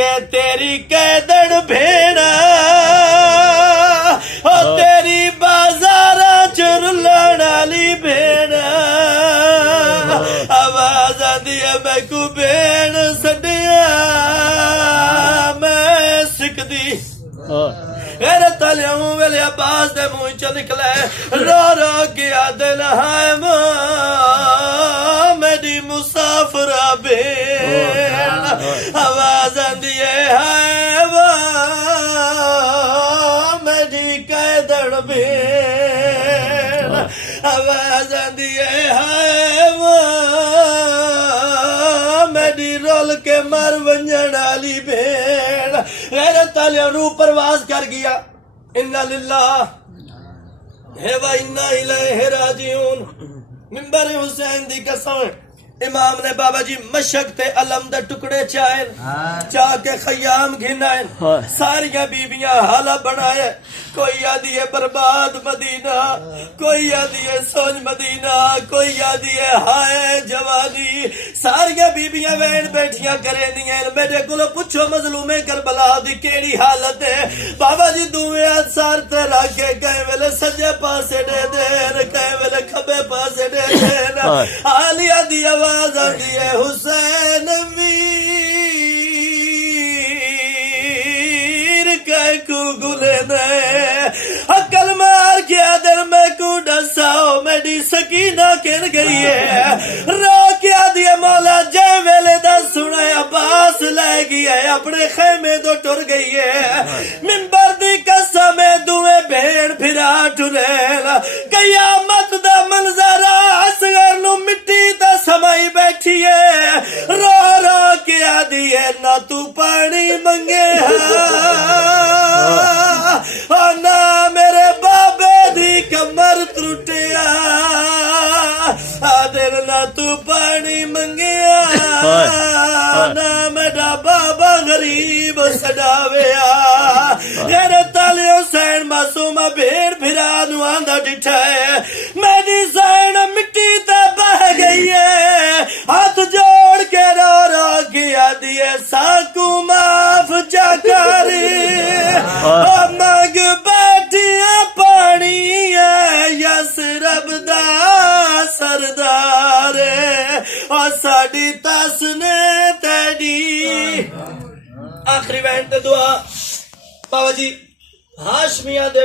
है तेरी कैदड़ भेड़ा तेरी बाजारा च रुलण वाली भेड़ा आवाज आंदी है मैं को भेड़ सडिया मैं सिकदी मेरे तलियां वेले अब्बास दे मुंह च निकले रो रो गया दिल है मेरी मुसाफिरा भेड़ आवाज आंदी है मेरी कैदड़ भेड़ आवाज आंदी है मेरी रोल के मर वंजन वाली भेड़ मेरे तालियां रू परवाज कर गया इन्ना लिल्लाह है व इन्ना इलैहि राजिऊन मिंबर हुसैन दी कसम इमाम ने बाबा जी मशक ते अलम दे टुकड़े चाहे चाह के खयाम घिनाए सारिया बीबियां हाला बनाए कोई आदि है बर्बाद मदीना कोई आदि है सोच मदीना कोई आदि है हाय जवानी सारिया बीबियां वैन बैठियां करे दियां मेरे को पूछो मजलूमे करबला दी केड़ी हालत है बाबा जी दुए हाथ सार ते रख के कई वेले सज्जे पासे दे देन कई वेले खब्बे पासे दे देन आलिया दी आवाज आती है हुसैन वीर कह को गुले दे अकल मार के दिल में को डसाओ मेरी सकीना किर गई है रो क्या दिया मौला जय वेले दा सुना अब्बास ले गई है अपने खेमे तो टुर गई है मिंबर दी कसम दुए भेड़ फिरा टुरेला कयामत दा मंजरा असगर नु मिट्टी दा समाई बैठी है रो रो क्या दिए ना तू पानी मंगे ना मेरे बाबे दी कमर त्रुटिया आदर ना तू पानी मंगिया ना मेरा बाबा गरीब सडाविया मेरे ताले हुसैन मासूमा भेड़ फिरा नु आंदा डिठा है मेरी सैन मिट्टी ते बह गई है हाथ जोड़ के रो रो किया दिए साकू माफ जाकारी मग बैठिया पानी है यस रब दा सरदार और साड़ी तस ने तेरी आखिरी वैन ते दुआ बाबा जी हाशमिया दे